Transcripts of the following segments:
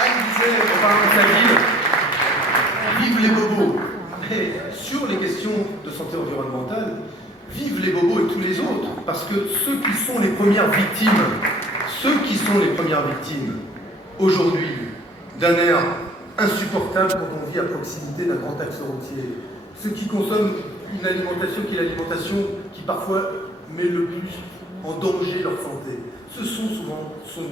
Anne disait, en parlant de sa ville, vive les bobos. Mais sur les questions de santé environnementale, vive les bobos et tous les autres, parce que ceux qui sont les premières victimes, aujourd'hui, d'un air insupportable quand on vit à proximité d'un grand axe routier, ceux qui consomment une alimentation qui est l'alimentation qui parfois met le plus en danger leur santé, ce sont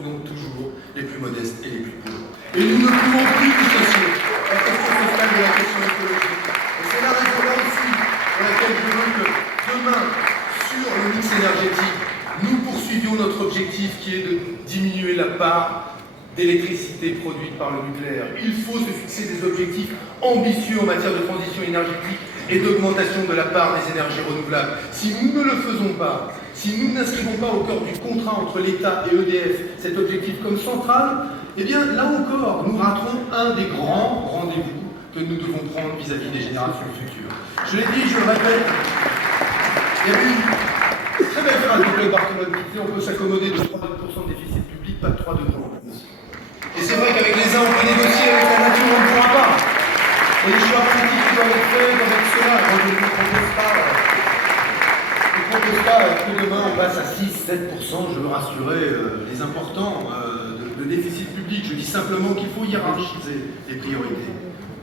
donc toujours les plus modestes et les plus pauvres. Et nous ne pouvons plus dissocier la question sociale de la question écologique. Et c'est la raison là aussi pour laquelle je veux que demain, sur le mix énergétique, nous poursuivions notre objectif qui est de diminuer la part d'électricité produite par le nucléaire. Il faut se fixer des objectifs ambitieux en matière de transition énergétique et d'augmentation de la part des énergies renouvelables. Si nous ne le faisons pas, si nous n'inscrivons pas au cœur du contrat entre l'État et EDF cet objectif comme central, eh bien là encore, nous raterons un des grands rendez-vous que nous devons prendre vis-à-vis des générations futures. Je l'ai dit, je le répète, il y a eu une très belle phrase de Claude Barthelone qui disait on peut s'accommoder de 3% de déficit public, pas de 3 degrés en plus. Et c'est vrai qu'avec les uns, on peut négocier, avec la nature, on ne pourra pas. Et les choix politiques qui doivent être faits avec cela. Moi, je ne propose pas que demain on passe à 6-7%, je veux rassurer les importants de déficit public. Je dis simplement qu'il faut hiérarchiser les priorités.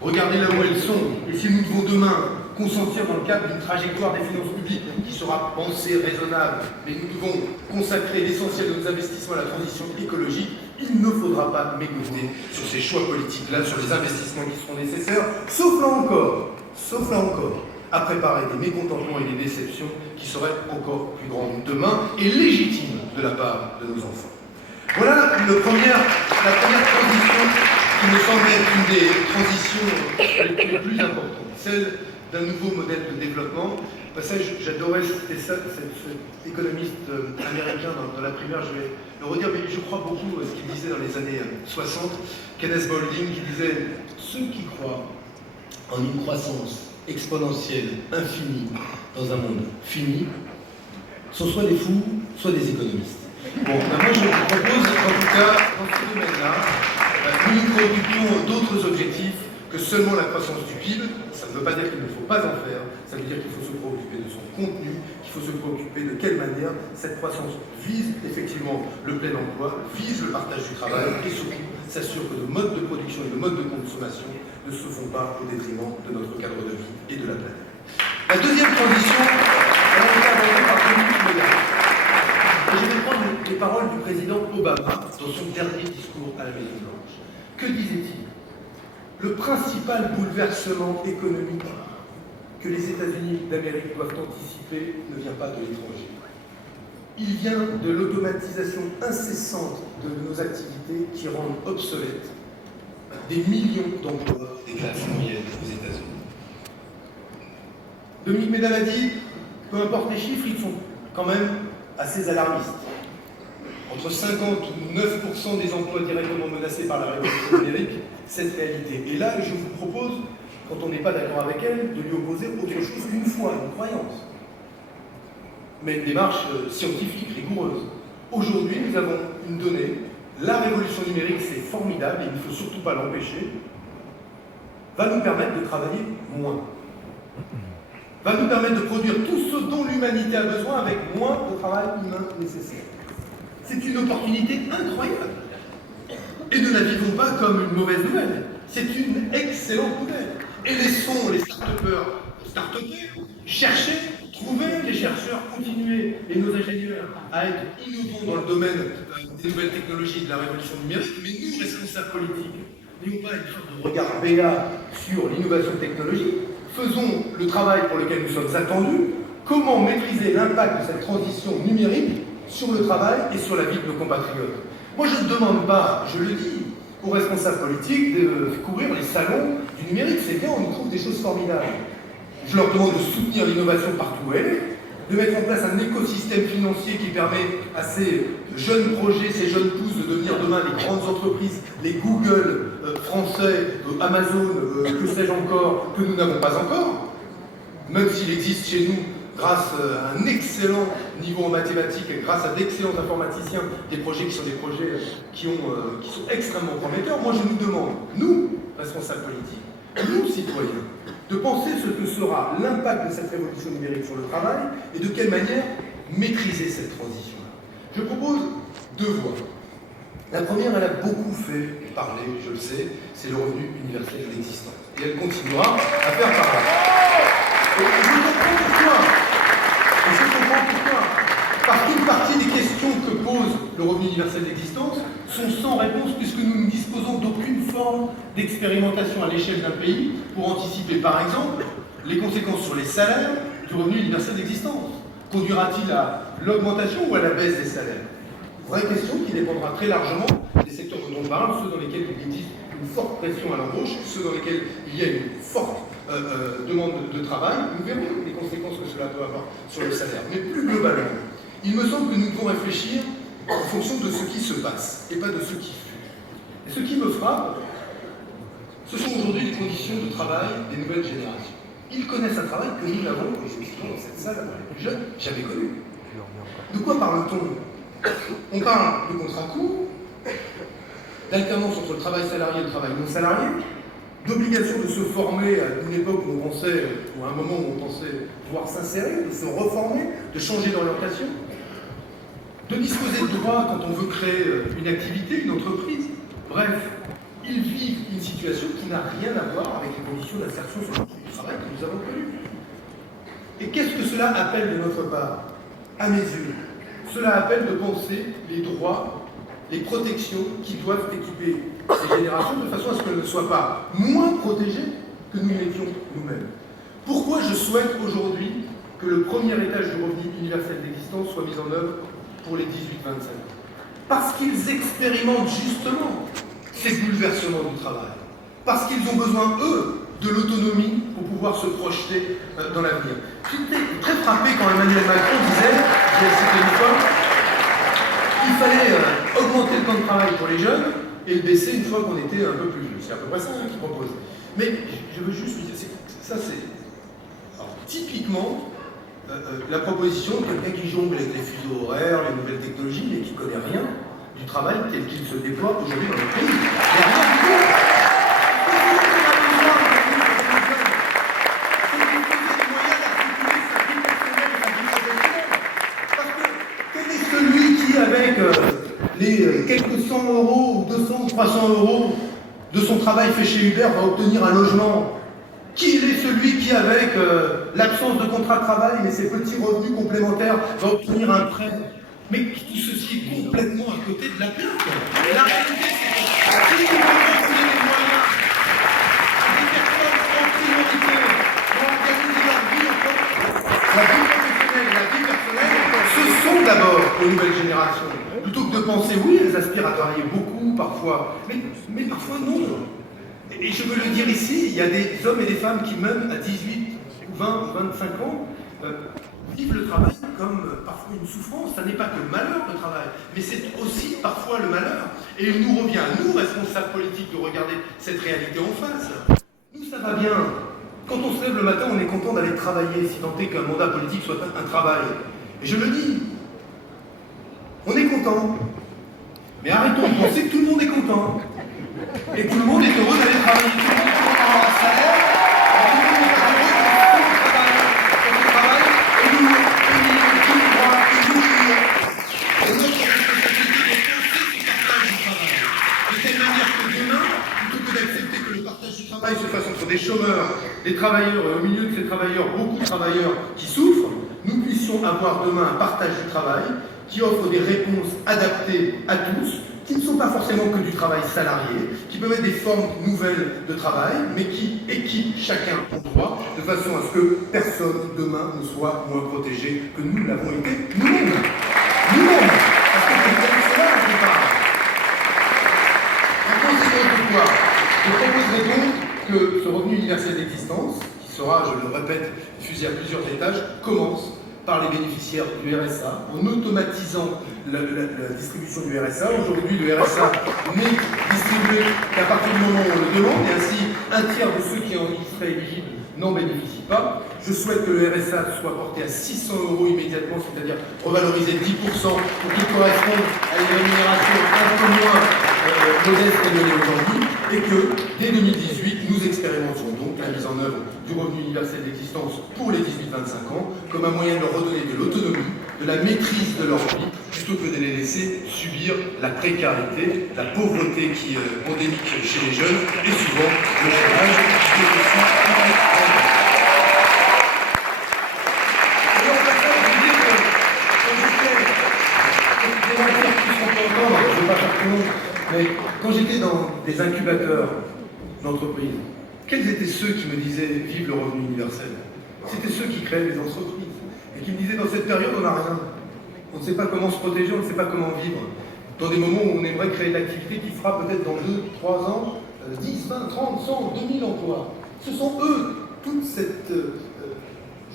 Regardez là où elles sont. Et si nous devons demain consentir dans le cadre d'une trajectoire des finances publiques qui sera pensée, raisonnable, mais nous devons consacrer l'essentiel de nos investissements à la transition écologique, il ne faudra pas m'écouter sur ces choix politiques-là, sur les investissements qui seront nécessaires, sauf là encore, à préparer des mécontentements et des déceptions qui seraient encore plus grandes demain et légitimes de la part de nos enfants. Voilà la première transition qui me semble être une des transitions les plus importantes, celle d'un nouveau modèle de développement. Au passage, j'adorais citer ça, cet économiste américain dans la primaire, je vais le redire, mais je crois beaucoup à ce qu'il disait dans les années 60, Kenneth Boulding, qui disait « Ceux qui croient en une croissance exponentielle, infinie, dans un monde fini, sont soit des fous, soit des économistes. » Bon, moi je vous propose, en tout cas, dans ce domaine-là, nous nous préoccupions d'autres objectifs que seulement la croissance du PIB. Ça ne veut pas dire qu'il ne faut pas en faire, ça veut dire qu'il faut se préoccuper de son contenu, qu'il faut se préoccuper de quelle manière cette croissance vise effectivement le plein emploi, vise le partage du travail et surtout s'assure que nos modes de production et nos modes de consommation ne se font pas au détriment de notre cadre de vie et de la planète. La deuxième transition, elle a été abordée par Dominique Ménard. Et je vais prendre les paroles du président Obama dans son dernier discours à la Maison-Blanche. Que disait-il ? Le principal bouleversement économique que les États-Unis d'Amérique doivent anticiper ne vient pas de l'étranger. Il vient de l'automatisation incessante de nos activités qui rendent obsolètes des millions d'emplois des classes moyennes aux États-Unis. Dominique Ménard a dit, peu importe les chiffres, ils sont quand même assez alarmistes. Entre 59% des emplois directement menacés par la révolution numérique, cette réalité. Et là, je vous propose, quand on n'est pas d'accord avec elle, de lui opposer autre chose qu'une foi, une croyance. Mais une démarche scientifique, rigoureuse. Aujourd'hui, nous avons une donnée. La révolution numérique, c'est formidable et il ne faut surtout pas l'empêcher. Va nous permettre de travailler moins. Va nous permettre de produire tout ce dont l'humanité a besoin avec moins de travail humain nécessaire. C'est une opportunité incroyable. Et ne la vivons pas comme une mauvaise nouvelle. C'est une excellente nouvelle. Et laissons les start-upers chercher, trouver les chercheurs, continuer, et nos ingénieurs à être innovants dans le domaine des nouvelles technologies et de la révolution numérique, mais nous, responsables politiques, n'ayons pas une sorte de regard béat sur l'innovation technologique, faisons le travail pour lequel nous sommes attendus, comment maîtriser l'impact de cette transition numérique sur le travail et sur la vie de nos compatriotes. Moi, je ne demande pas, je le dis, aux responsables politiques de courir les salons du numérique. C'est bien, on y trouve des choses formidables. Je leur demande de soutenir l'innovation partout où elle est, de mettre en place un écosystème financier qui permet à ces jeunes projets, ces jeunes pousses de devenir demain les grandes entreprises, les Google français, Amazon, que sais-je encore, que nous n'avons pas encore, même s'il existe chez nous, grâce à un excellent niveau en mathématiques grâce à d'excellents informaticiens, des projets qui sont qui sont extrêmement prometteurs. Moi, je nous demande, nous, responsables politiques, nous, citoyens, de penser ce que sera l'impact de cette révolution numérique sur le travail et de quelle manière maîtriser cette transition. Je propose deux voies. La première, elle a beaucoup fait parler, je le sais, c'est le revenu universel d'existence. Et elle continuera à faire parler. Et je comprends pourquoi. Parce qu'une partie des questions que pose le revenu universel d'existence sont sans réponse puisque nous ne disposons d'aucune forme d'expérimentation à l'échelle d'un pays pour anticiper, par exemple, les conséquences sur les salaires du revenu universel d'existence. Conduira-t-il à l'augmentation ou à la baisse des salaires? Vraie question qui dépendra très largement des secteurs dont on parle, ceux dans lesquels il existe une forte pression à l'embauche, ceux dans lesquels il y a une forte demande de travail. Nous verrons les conséquences que cela peut avoir sur le salaire. Mais plus globalement, il me semble que nous devons réfléchir en fonction de ce qui se passe et pas de ce qui fut. Et ce qui me frappe, ce sont aujourd'hui les conditions de travail des nouvelles générations. Ils connaissent un travail que nous n'avons, et je suis dans cette salle, les plus jeunes, jamais connu. De quoi parle-t-on? On parle de contrat court, d'alternance entre le travail salarié et le travail non salarié, d'obligation de se former à une époque où on pensait, ou à un moment où on pensait pouvoir s'insérer, de se reformer, de changer d'orientation, de disposer de droits quand on veut créer une activité, une entreprise. Bref, ils vivent une situation qui n'a rien à voir avec les conditions d'insertion sur le marché du travail que nous avons connues. Et qu'est-ce que cela appelle de notre part? À mes yeux, cela appelle de penser les droits, les protections qui doivent équiper ces générations de façon à ce qu'elles ne soient pas moins protégées que nous l'étions nous-mêmes. Pourquoi je souhaite aujourd'hui que le premier étage du revenu universel d'existence soit mis en œuvre pour les 18-25 ans? Parce qu'ils expérimentent justement ces bouleversements du travail. Parce qu'ils ont besoin, eux, de l'autonomie pour pouvoir se projeter dans l'avenir. J'étais très frappé quand Emmanuel Macron disait, c'était une fois, qu'il fallait augmenter le temps de travail pour les jeunes et le baisser une fois qu'on était un peu plus vieux. C'est à peu près ça qu'il propose. Mais je veux juste vous dire, ça c'est typiquement la proposition de quelqu'un qui jongle avec les fuseaux horaires, les nouvelles technologies, mais qui ne connaît rien du travail tel qu'il se déploie aujourd'hui dans le pays. Il n'y a rien du tout. Avec les quelques 100 euros ou 200 ou 300 euros de son travail fait chez Uber va obtenir un logement. Qui est celui qui, avec l'absence de contrat de travail et ses petits revenus complémentaires, va obtenir un prêt? Mais tout ceci est complètement à côté de la plaque. La réalité, c'est que si nous voulons donner les moyens à des personnes en priorité pour organiser leur vie en tant que la vie professionnelle et la vie personnelle, ce sont d'abord les nouvelles générations. Plutôt que de penser, oui, elles aspirent à travailler beaucoup, parfois, mais parfois non. Et je veux le dire ici, il y a des hommes et des femmes qui, même à 18, 20 ou 25 ans, vivent le travail comme parfois une souffrance. Ça n'est pas que le malheur, le travail, mais c'est aussi parfois le malheur. Et il nous revient, à nous, responsables politiques, de regarder cette réalité en face. Nous, ça va bien. Quand on se lève le matin, on est content d'aller travailler, si tant est qu'un mandat politique soit un travail. Et je le dis, on est content. Mais arrêtons de penser que tout le monde est content. Et tout le monde est heureux d'aller travailler. Tout le monde est content d'avoir un salaire. Tout le monde est heureux de travail. Et nous, tous les droits, et nous, et notre responsabilité de penser ce partage du travail. De telle manière que demain, plutôt que d'accepter que le partage du travail se fasse entre des chômeurs, des travailleurs, et au milieu de ces travailleurs, beaucoup de travailleurs qui souffrent, nous puissions avoir demain un partage du travail qui offre des réponses adaptées à tous, qui ne sont pas forcément que du travail salarié, qui peuvent être des formes nouvelles de travail, mais qui équipent chacun en droit, de façon à ce que personne demain ne soit moins protégé que nous l'avons été nous-mêmes. Nous-mêmes. Parce que c'est comme cela qu'on parle. En conséquence de quoi, je proposerai donc que ce revenu universel d'existence, qui sera, je le répète, diffusé à plusieurs étages, commence par les bénéficiaires du RSA, en automatisant la distribution du RSA. Aujourd'hui, le RSA n'est distribué qu'à partir du moment où on le demande, et ainsi un tiers de ceux qui en y seraient éligibles n'en bénéficient pas. Je souhaite que le RSA soit porté à 600 € immédiatement, c'est-à-dire revalorisé 10% pour qu'il corresponde à une rémunération un peu moins modeste qu'elle ne l'est aujourd'hui, et que dès 2018, nous expérimenterons donc la mise en œuvre du revenu universel d'existence pour les 18-25 ans comme un moyen de leur redonner de l'autonomie, de la maîtrise de leur vie, plutôt que de les laisser subir la précarité, la pauvreté qui est endémique chez les jeunes, et souvent le chômage qui est aussi mais quand j'étais dans des incubateurs d'entreprises, quels étaient ceux qui me disaient « vive le revenu universel » ? C'était ceux qui créaient les entreprises et qui me disaient « dans cette période, on n'a rien. On ne sait pas comment se protéger, on ne sait pas comment vivre. » Dans des moments où on aimerait créer de l'activité qui fera peut-être dans 2, 3 ans 10, 20, 30, 100, 2000 emplois. Ce sont eux, toute cette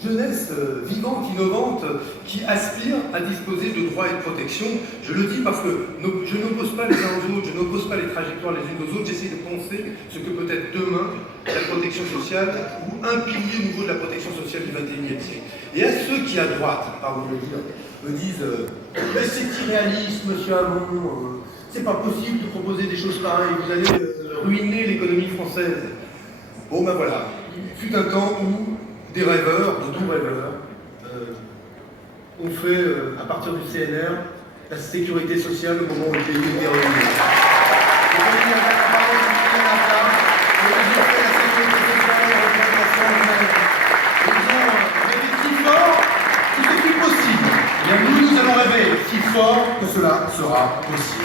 jeunesse vivante, innovante, qui aspire à disposer de droits et de protection. Je le dis parce que je n'oppose pas les uns aux autres, je n'oppose pas les trajectoires les unes aux autres, j'essaie de penser ce que peut être demain la protection sociale ou un pilier nouveau de la protection sociale du XXIe siècle. Et à ceux qui, à droite, pardon de le dire, me disent mais c'est irréaliste, monsieur Hamon, c'est pas possible de proposer des choses pareilles, vous allez ruiner l'économie française. Bon ben voilà, il fut un temps où des rêveurs, de doux rêveurs, ont fait, à partir du CNR, la sécurité sociale au moment où le pays était ruiné. Nous allons rêver si fort que cela sera possible.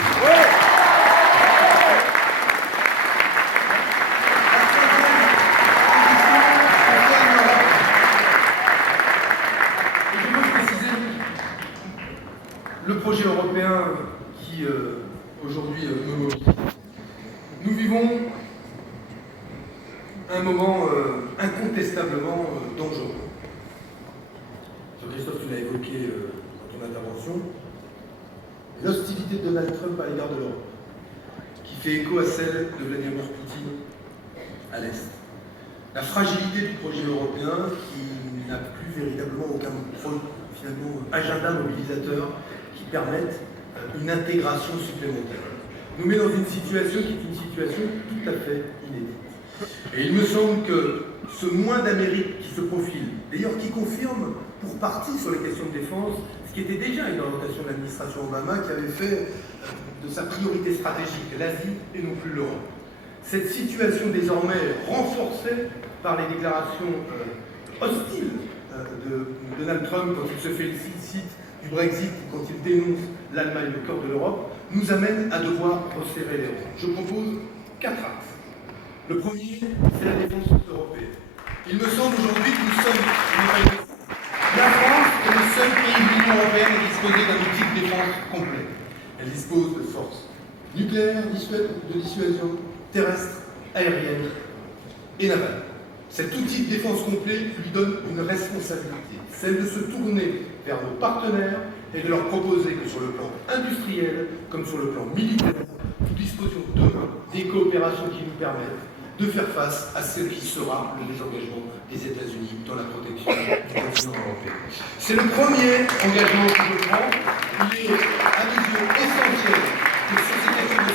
Et je veux préciser le projet européen qui aujourd'hui me mobilise. Nous vivons un moment incontestablement dangereux. Jean-Christophe, tu l'as évoqué dans ton intervention. L'hostilité de Donald Trump à l'égard de l'Europe, qui fait écho à celle de Vladimir Poutine à l'Est. La fragilité du projet européen qui n'a plus véritablement aucun finalement agenda mobilisateur qui permette une intégration supplémentaire. Nous met dans une situation qui est une situation tout à fait inédite. Et il me semble que ce moins d'Amérique qui se profile, d'ailleurs qui confirme pour partie sur les questions de défense, ce qui était déjà une orientation de l'administration Obama qui avait fait de sa priorité stratégique l'Asie et non plus l'Europe. Cette situation désormais renforcée par les déclarations hostiles de Donald Trump quand il se félicite du Brexit, quand il dénonce l'Allemagne au cœur de l'Europe, nous amène à devoir resserrer les rangs. Je propose 4 axes. Le premier, c'est la défense européenne. Il me semble aujourd'hui que nous sommes la France est le seul pays de l'Union européenne à disposer d'un outil de défense complet. Elle dispose de forces nucléaires, de dissuasion, terrestre, aérienne et navale. Cet outil de défense complet lui donne une responsabilité, celle de se tourner vers nos partenaires et de leur proposer que sur le plan industriel, comme sur le plan militaire, nous disposions demain des coopérations qui nous permettent de faire face à ce qui sera le désengagement des États-Unis dans la protection du continent européen. C'est le premier engagement que je prends. Il est, à mes yeux, essentiel que sur ces questions de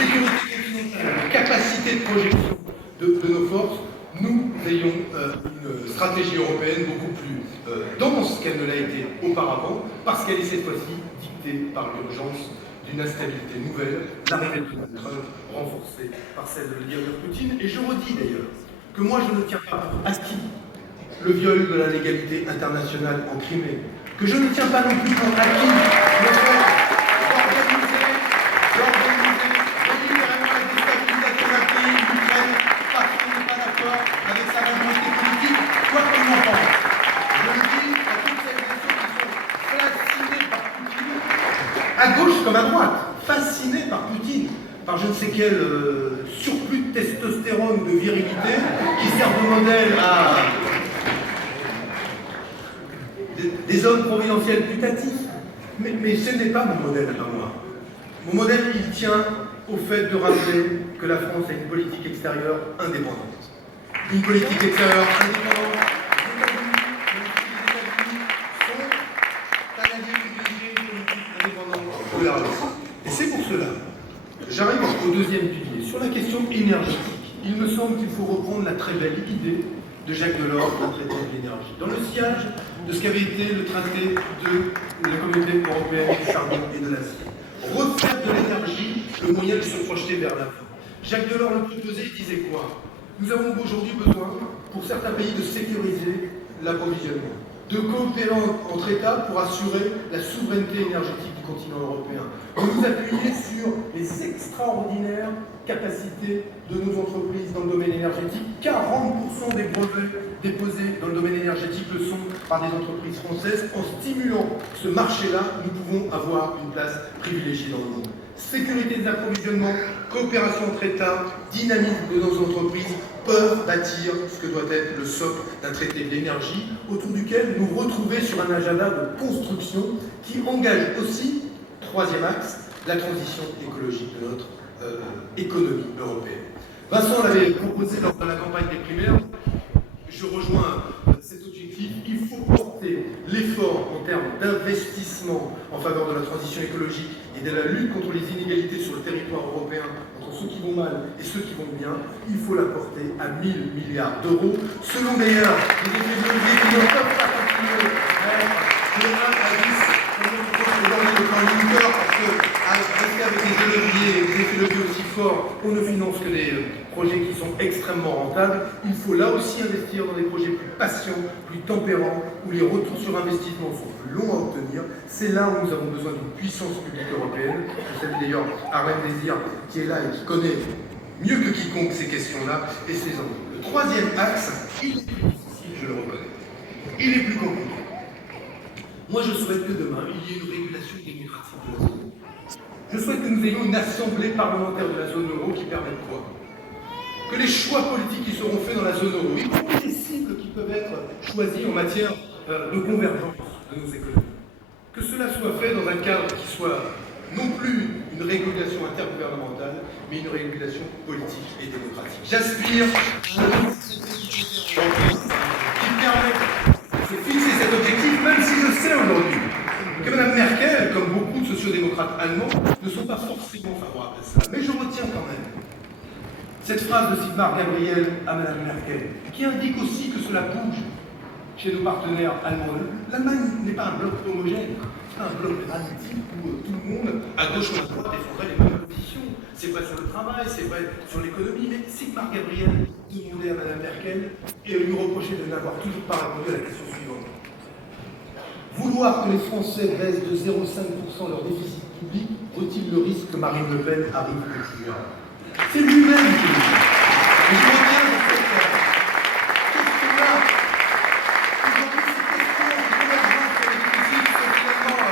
sécurité continentale, de capacité de projection de nos forces, nous ayons une stratégie européenne beaucoup plus dense qu'elle ne l'a été auparavant, parce qu'elle est cette fois-ci dictée par l'urgence d'une instabilité nouvelle, l'arrivée de Donald Trump renforcée par celle de Vladimir Poutine. Et je redis d'ailleurs que moi je ne tiens pas pour acquis le viol de la légalité internationale en Crimée, que je ne tiens pas non plus pour acquis le fait d'organiser délibérément la déstabilisation d'un pays, l'Ukraine, parce qu'on n'est pas d'accord avec sa majorité politique, quoi qu'on en pense. Je le dis à toutes celles et ceux qui sont fascinés par Poutine, à gauche comme à droite, fascinés par Poutine, par je ne sais quel surplus de testostérone, de virilité, qui sert de modèle à des hommes providentiels putatifs. Mais ce n'est pas mon modèle à moi. Mon modèle, il tient au fait de rappeler que la France a une politique extérieure indépendante. une politique extérieure indépendante. Les États-Unis sont un allié privilégié d'une politique indépendante de la Russie. Et c'est pour cela que j'arrive au deuxième pilier. Sur la question énergétique, il me semble qu'il faut reprendre la très belle idée de Jacques Delors pour le traité de l'énergie. Dans le sillage de ce qu'avait été le traité de la Communauté européenne du charbon et de l'acier. Refaire de l'énergie le moyen de se projeter vers l'avenir. Jacques Delors le proposait, il disait quoi? Nous avons aujourd'hui besoin, pour certains pays, de sécuriser l'approvisionnement, de coopérer entre États pour assurer la souveraineté énergétique du continent européen, de nous appuyer sur les extraordinaires capacités de nos entreprises dans le domaine énergétique. 40% des brevets déposés dans le domaine énergétique le sont par des entreprises françaises. En stimulant ce marché-là, nous pouvons avoir une place privilégiée dans le monde. Sécurité des approvisionnements, coopération entre États, dynamisme de nos entreprises peuvent bâtir ce que doit être le socle d'un traité de l'énergie autour duquel nous retrouver sur un agenda de construction qui engage aussi, troisième axe, la transition écologique de notre économie européenne. Vincent l'avait proposé lors de la campagne des primaires. Je rejoins cet objectif. Il faut porter l'effort en termes d'investissement en faveur de la transition écologique et de la lutte contre les inégalités sur le territoire européen entre ceux qui vont mal et ceux qui vont bien. Il faut la porter à 1 000 milliards d'euros. Selon d'ailleurs les effets de levier qui ne peuvent pas continuer à être de 1 à 10 comme notre président le plan Juncker, parce que à rester avec des effets de levier aussi forts, on ne finance que des projets qui sont extrêmement rentables. Il faut là aussi investir dans des projets plus patients, plus tempérants, où les retours sur investissement sont plus longs à obtenir. C'est là où nous avons besoin d'une puissance publique européenne. Je salue d'ailleurs Arlène Désir qui est là et qui connaît mieux que quiconque ces questions-là et ces enjeux. Le troisième axe, il est plus difficile, je le reconnais. Il est plus compliqué. Moi, je souhaite que demain, il y ait une régulation démocratique de la zone euro. Je souhaite que nous ayons une assemblée parlementaire de la zone euro qui permette quoi? Que les choix politiques qui seront faits dans la zone euro, y compris les cibles qui peuvent être choisies en matière de convergence de nos économies, que cela soit fait dans un cadre qui soit non plus une régulation intergouvernementale, mais une régulation politique et démocratique. J'aspire à un qui permette de fixer cet objectif, même si je sais aujourd'hui que Mme Merkel, comme beaucoup de sociodémocrates allemands, ne sont pas forcément favorables à ça. Mais je retiens quand même cette phrase de Sigmar Gabriel à Mme Merkel, qui indique aussi que cela bouge chez nos partenaires allemands. L'Allemagne n'est pas un bloc homogène, c'est un bloc analytique où tout le monde, à gauche ou à droite, défendrait les mêmes positions. C'est vrai sur le travail, c'est vrai sur l'économie, mais Sigmar Gabriel demandait à Mme Merkel et lui reprochait de n'avoir toujours pas répondu à la question suivante. Vouloir que les Français baissent de 0,5% leur déficit public vaut-il le risque que Marine Le Pen arrive au pouvoir? C'est lui-même qui le dit. Et je reviens de cette question-là. Aujourd'hui, ces questions de convergence sur les déficits sont finalement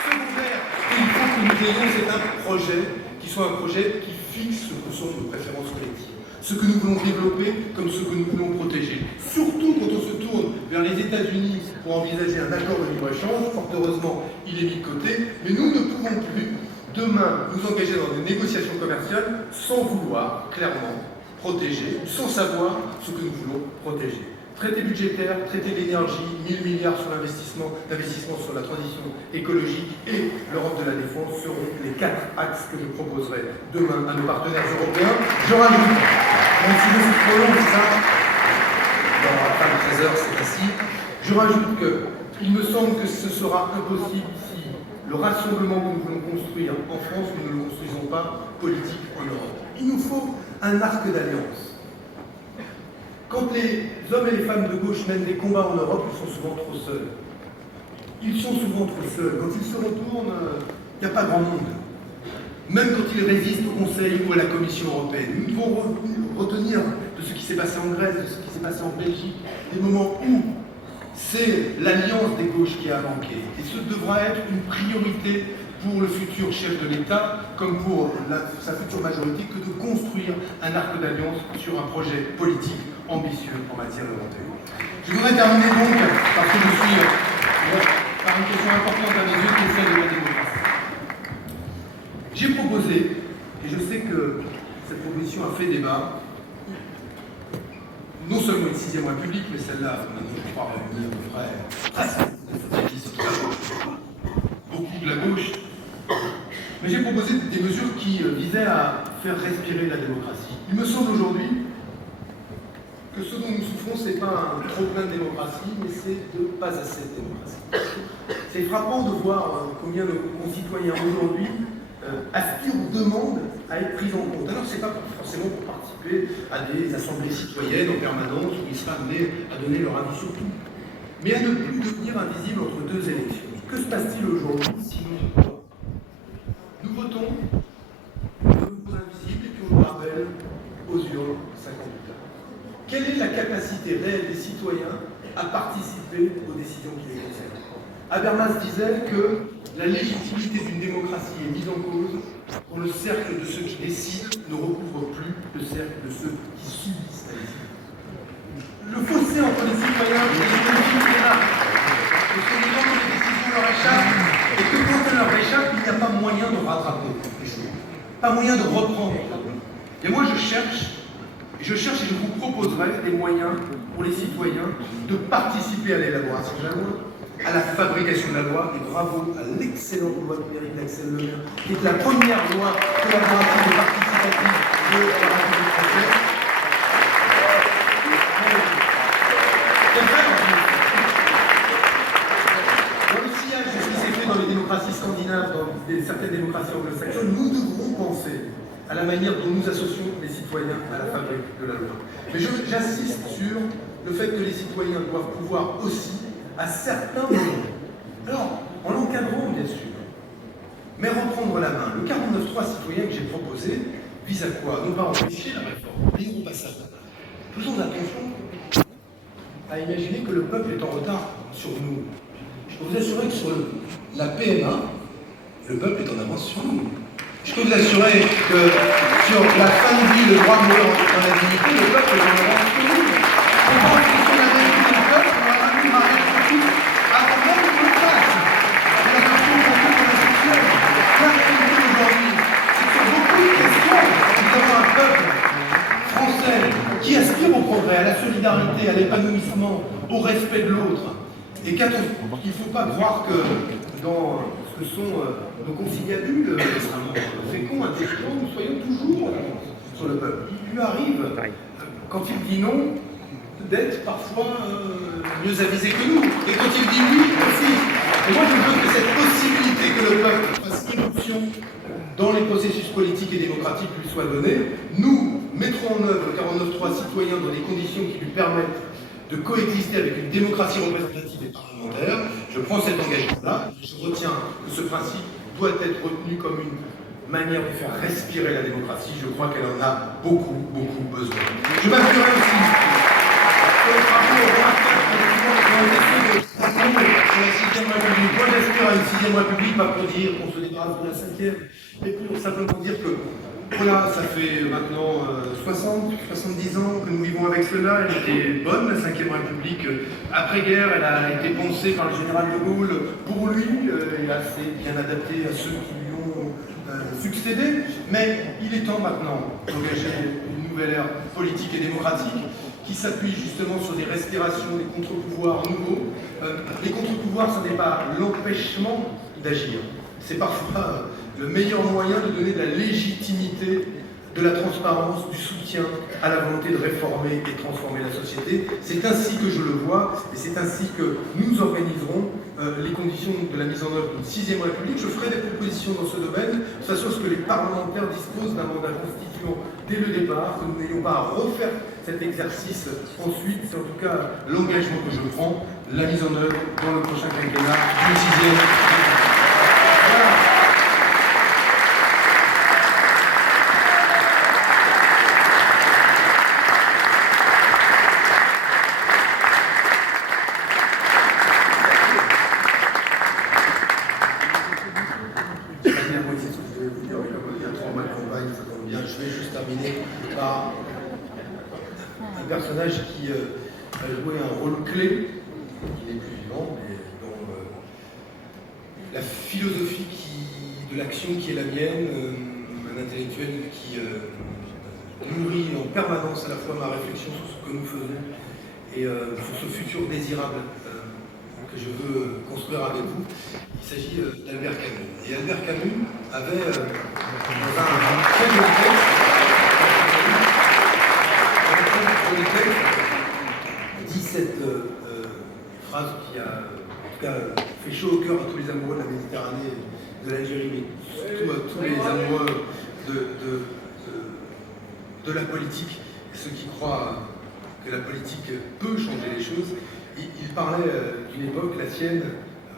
secondaires. Et il faut que nous ayons, c'est un projet qui soit un projet qui fixe ce que sont nos préférences collectives, ce que nous voulons développer comme ce que nous voulons protéger. Surtout quand on se tourne vers les États-Unis pour envisager un accord de libre-échange, fort heureusement, il est mis de côté, mais nous ne pouvons plus demain nous engager dans des négociations commerciales sans vouloir clairement protéger, sans savoir ce que nous voulons protéger. Traité budgétaire, traité de l'énergie, 1 000 milliards sur l'investissement sur la transition écologique et l'Europe de la défense seront les 4 axes que je proposerai demain à nos partenaires européens. Je rajoute, même si je suis trop long, c'est ça, dans la fin de 13 heures, c'est ainsi, je rajoute qu'il me semble que ce sera impossible si le rassemblement que nous voulons construire en France, nous ne le construisons pas politique en Europe. Il nous faut un arc d'alliance. Quand les hommes et les femmes de gauche mènent des combats en Europe, ils sont souvent trop seuls. Ils sont souvent trop seuls. Quand ils se retournent, il n'y a pas grand monde. Même quand ils résistent au Conseil ou à la Commission européenne. Nous devons retenir de ce qui s'est passé en Grèce, de ce qui s'est passé en Belgique, des moments où c'est l'alliance des gauches qui a manqué. Et ce devra être une priorité pour le futur chef de l'État, comme pour sa future majorité, que de construire un arc d'alliance sur un projet politique ambitieux en matière européenne. Je voudrais terminer donc, parce que je suis par une question importante à mes yeux, qui est celle de la démocratie. J'ai proposé, et je sais que cette proposition a fait débat, non seulement une 6e République, mais celle-là, maintenant je crois réunir nos frères, beaucoup de la gauche. Mais j'ai proposé des mesures qui visaient à faire respirer la démocratie. Il me semble aujourd'hui que ce dont nous souffrons, ce n'est pas un trop-plein de démocratie, mais c'est de pas assez de démocratie. C'est frappant de voir combien nos concitoyens aujourd'hui aspirent ou demandent à être pris en compte. Alors, ce n'est pas forcément pour participer à des assemblées citoyennes en permanence où ils seraient amenés à donner leur avis sur tout, mais à ne plus devenir invisibles entre deux élections. Que se passe-t-il aujourd'hui si nous votons, nous devenons invisibles et puis on nous rappelle aux urnes 5 ans plus tard? Quelle est la capacité réelle des citoyens à participer aux décisions qui les concernent? Habermas disait que la légitimité d'une démocratie est mise en cause quand le cercle de ceux qui décident ne recouvre plus le cercle de ceux qui subissent la décision. Le fossé entre les citoyens et les politiques est là. Ce sont des gens dont les décisions leur échappent et que quand elles leur échappent, il n'y a pas moyen de rattraper les choses, pas moyen de reprendre. Et moi je cherche et je vous proposerai des moyens pour les citoyens de participer à l'élaboration de la loi, à la fabrication de la loi, et bravo à l'excellente loi numérique d'Axel Le Maire, qui est la première loi collaborative et participative de la République française. Dans le sillage de ce qui s'est fait dans les démocraties scandinaves, dans certaines démocraties anglo-saxonnes, nous devrons penser à la manière dont nous associons les citoyens à la fabrique de la loi. Mais j'insiste sur le fait que les citoyens doivent pouvoir aussi, à certains moments, alors en l'encadrant bien sûr, mais reprendre la main. Le 49.3 citoyen que j'ai proposé vise à quoi? Non pas empêcher la réforme, mais au passage. Faisons attention à imaginer que le peuple est en retard sur nous. Je peux vous assurer que sur la PMA, le peuple est en avance sur nous. Je peux vous assurer que sur la fin de vie, le droit de mourir dans la dignité, le peuple est en avance sur nous. On pense que sur la vérité du peuple, on aura vu mariage pour tous avant même qu'on le fasse. C'est la question pour tout pour la sexuelle. La réalité aujourd'hui, c'est que sur beaucoup de questions, nous avons un peuple français qui aspire au progrès, à la solidarité, à l'épanouissement, au respect de l'autre. Et qu'il ne faut pas croire que dans ce que sont nos conciliabules extrêmement féconds, intelligents, nous soyons toujours sur le peuple. Il lui arrive, quand il dit non, d'être parfois mieux avisé que nous. Et quand il dit oui, aussi. Et moi, je veux que cette possibilité que le peuple fasse irruption dans les processus politiques et démocratiques lui soit donnée. Nous mettrons en œuvre le 49.3 citoyen dans des conditions qui lui permettent de coexister avec une démocratie représentative et parlementaire. Je prends cet engagement-là. Je retiens que ce principe doit être retenu comme une manière de faire respirer la démocratie. Je crois qu'elle en a beaucoup, beaucoup besoin. Je m'assurerai aussi que les travaux auront à faire sur la 6e République. Moi, j'aspire à une 6e République, pas pour dire qu'on se débarrasse de la 5e, mais pour simplement dire que voilà, ça fait maintenant 70 ans que nous vivons avec cela. Elle était bonne, la 5e République. Après-guerre, elle a été pensée par le général de Gaulle pour lui, et assez bien adaptée à ceux qui lui ont succédé. Mais il est temps maintenant d'engager une nouvelle ère politique et démocratique qui s'appuie justement sur des respirations, des contre-pouvoirs nouveaux. Les contre-pouvoirs, ce n'est pas l'empêchement d'agir. C'est parfois le meilleur moyen de donner de la légitimité, de la transparence, du soutien à la volonté de réformer et de transformer la société. C'est ainsi que je le vois, et c'est ainsi que nous organiserons les conditions de la mise en œuvre d'une 6e République. Je ferai des propositions dans ce domaine, de façon à ce que les parlementaires disposent d'un mandat constituant dès le départ, que nous n'ayons pas à refaire cet exercice ensuite. C'est en tout cas l'engagement que je prends, la mise en œuvre dans le prochain quinquennat d'une 6e République. Voilà. Je vais juste terminer par un personnage qui a joué un rôle clé, qui n'est plus vivant, mais dans la philosophie de l'action qui est la mienne, un intellectuel qui nourrit en permanence à la fois ma réflexion sur ce que nous faisons et sur ce futur désirable que je veux construire avec vous. Il s'agit d'Albert Camus. Et Albert Camus avait, dans un très beau texte, dit cette phrase qui a, en tout cas, fait chaud au cœur à tous les amoureux de la Méditerranée, de l'Algérie, mais surtout à tous les amoureux de la politique, ceux qui croient que la politique peut changer les choses. Il parlait d'une époque, la sienne,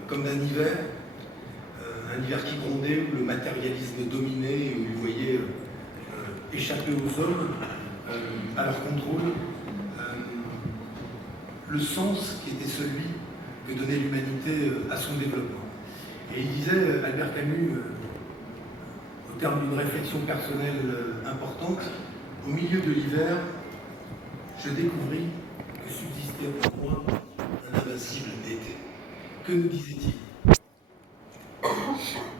comme d'un hiver, un hiver qui grondait, où le matérialisme dominait, où il voyait échapper aux hommes, à leur contrôle, le sens qui était celui que donnait l'humanité à son développement. Et il disait, Albert Camus, au terme d'une réflexion personnelle importante, au milieu de l'hiver, je découvris que subsistait pour moi un invincible été. Que nous disait-il?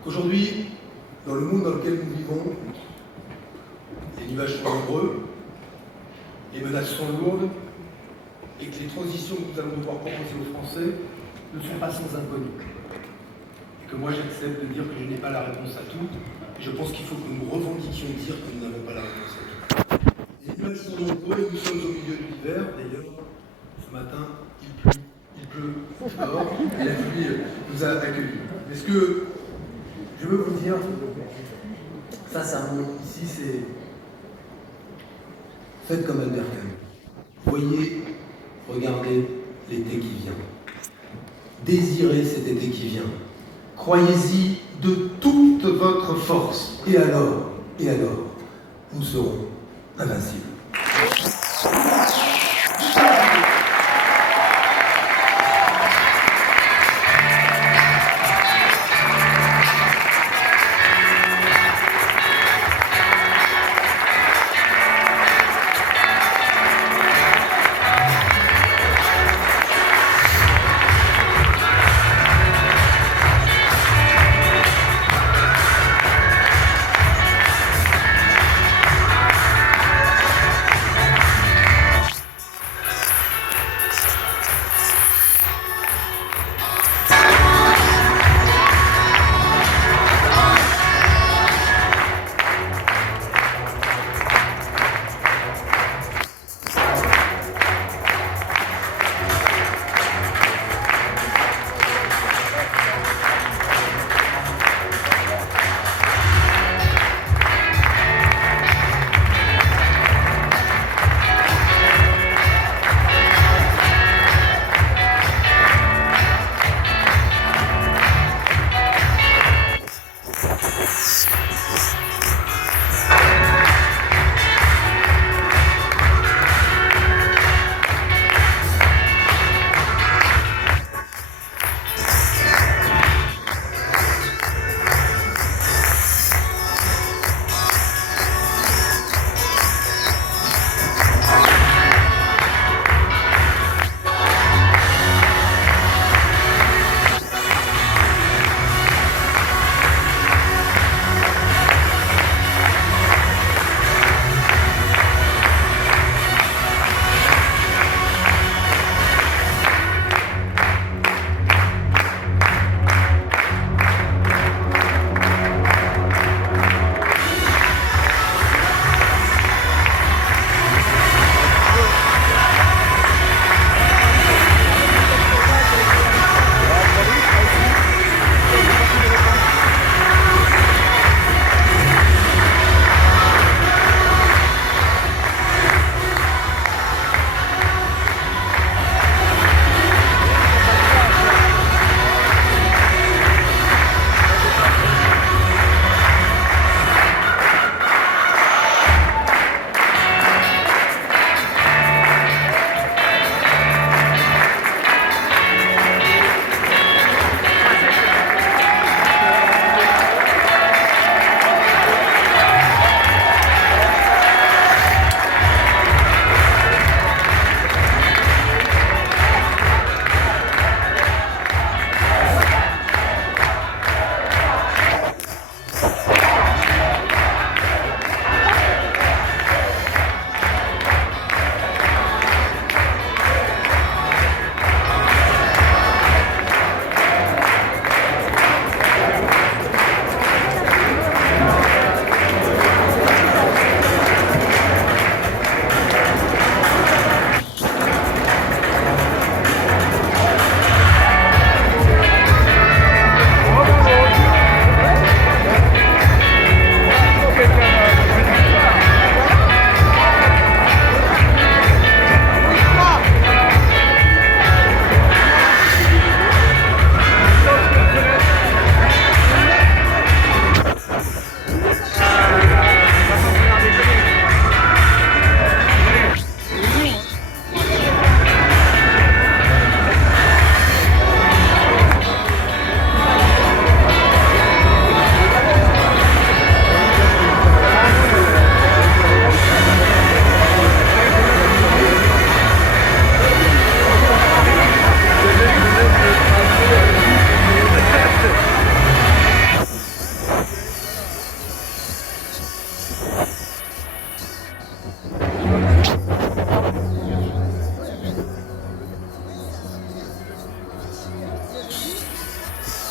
Qu'aujourd'hui, dans le monde dans lequel nous vivons, les nuages sont nombreux, les menaces sont lourdes, et que les transitions que nous allons devoir proposer aux Français ne sont pas sans inconnu. Et que moi j'accepte de dire que je n'ai pas la réponse à tout, et je pense qu'il faut que nous revendiquions dire que nous n'avons pas la réponse à tout. Les nuages sont nombreux et nous sommes au milieu de l'hiver. D'ailleurs, ce matin, il pleut dehors, et la pluie nous a accueillis. Mais ce que je veux vous dire, face à moi, ici, c'est faites comme Albert Camus. Voyez, regardez l'été qui vient. Désirez cet été qui vient. Croyez-y de toute votre force. Et alors, nous serons invincibles.